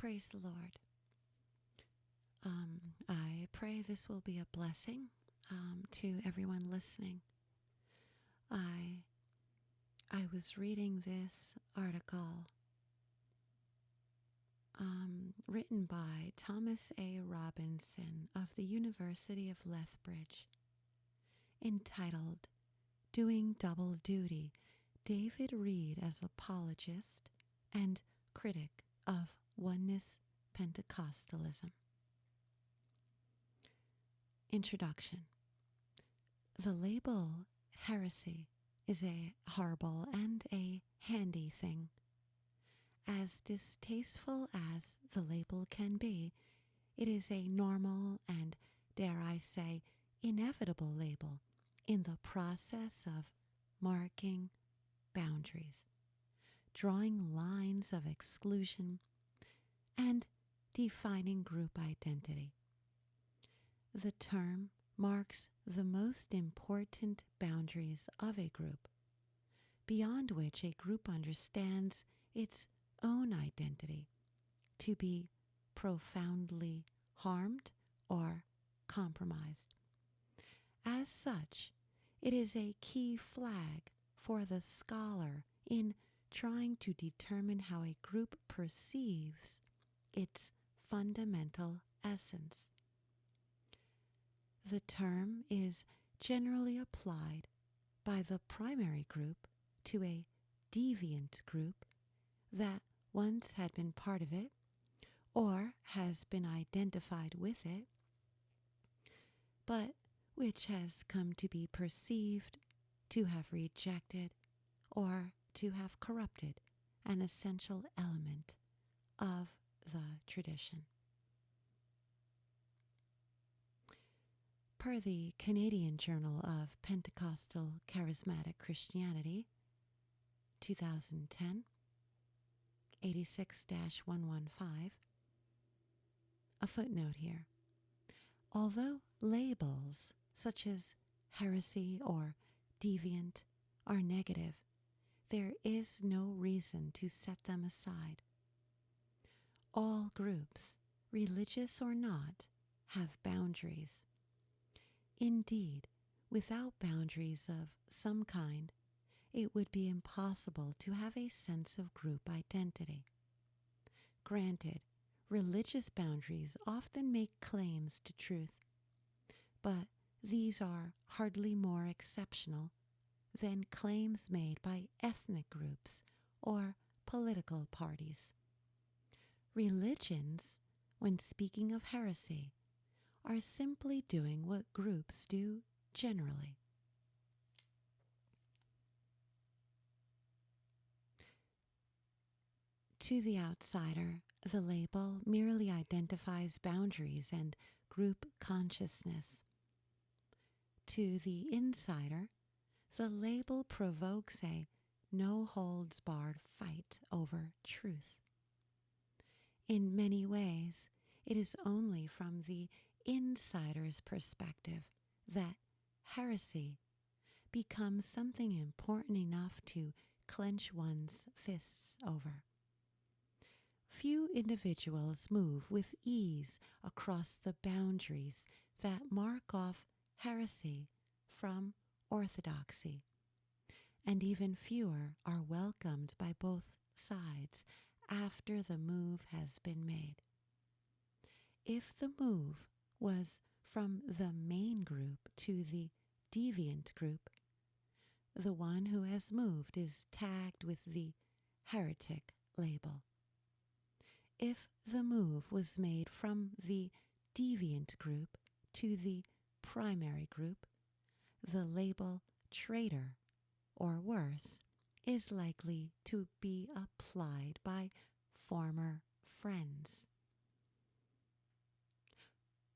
Praise the Lord. I pray this will be a blessing to everyone listening. I was reading this article written by Thomas A. Robinson of the University of Lethbridge, entitled Doing Double Duty, David Reed as Apologist and Critic of Oneness Pentecostalism. Introduction. The label heresy is a horrible and a handy thing. As distasteful as the label can be, it is a normal and, dare I say, inevitable label in the process of marking boundaries, drawing lines of exclusion, and defining group identity. The term marks the most important boundaries of a group, beyond which a group understands its own identity to be profoundly harmed or compromised. As such, it is a key flag for the scholar in trying to determine how a group perceives its fundamental essence. The term is generally applied by the primary group to a deviant group that once had been part of it or has been identified with it, but which has come to be perceived to have rejected or to have corrupted an essential element of the tradition. Per the Canadian Journal of Pentecostal Charismatic Christianity, 2010, 86-115, a footnote here. Although labels such as heresy or deviant are negative, there is no reason to set them aside. All groups, religious or not, have boundaries. Indeed, without boundaries of some kind, it would be impossible to have a sense of group identity. Granted, religious boundaries often make claims to truth, but these are hardly more exceptional than claims made by ethnic groups or political parties. Religions, when speaking of heresy, are simply doing what groups do generally. To the outsider, the label merely identifies boundaries and group consciousness. To the insider, the label provokes a no-holds-barred fight over truth. In many ways, it is only from the insider's perspective that heresy becomes something important enough to clench one's fists over. Few individuals move with ease across the boundaries that mark off heresy from orthodoxy, and even fewer are welcomed by both sides after the move has been made. If the move was from the main group to the deviant group, the one who has moved is tagged with the heretic label. If the move was made from the deviant group to the primary group, the label traitor, or worse, is likely to be applied by former friends.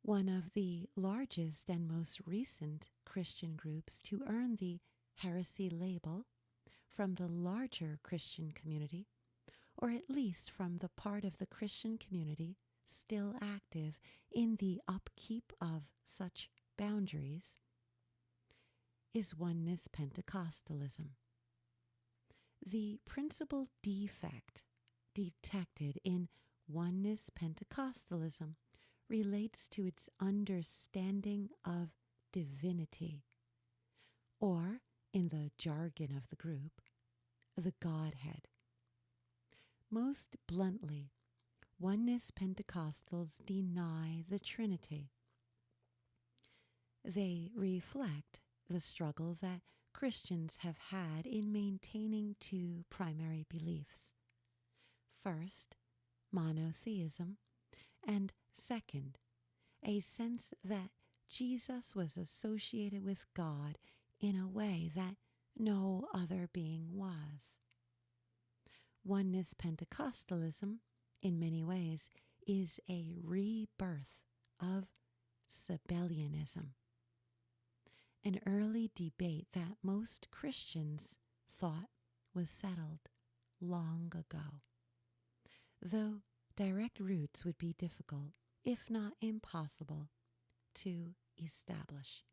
One of the largest and most recent Christian groups to earn the heresy label from the larger Christian community, or at least from the part of the Christian community still active in the upkeep of such boundaries, is Oneness Pentecostalism. The principal defect detected in Oneness Pentecostalism relates to its understanding of divinity, or, in the jargon of the group, the Godhead. Most bluntly, Oneness Pentecostals deny the Trinity. They reflect the struggle that Christians have had in maintaining two primary beliefs. First, monotheism, and second, a sense that Jesus was associated with God in a way that no other being was. Oneness Pentecostalism, in many ways, is a rebirth of Sabellianism, an early debate that most Christians thought was settled long ago, though direct roots would be difficult, if not impossible, to establish.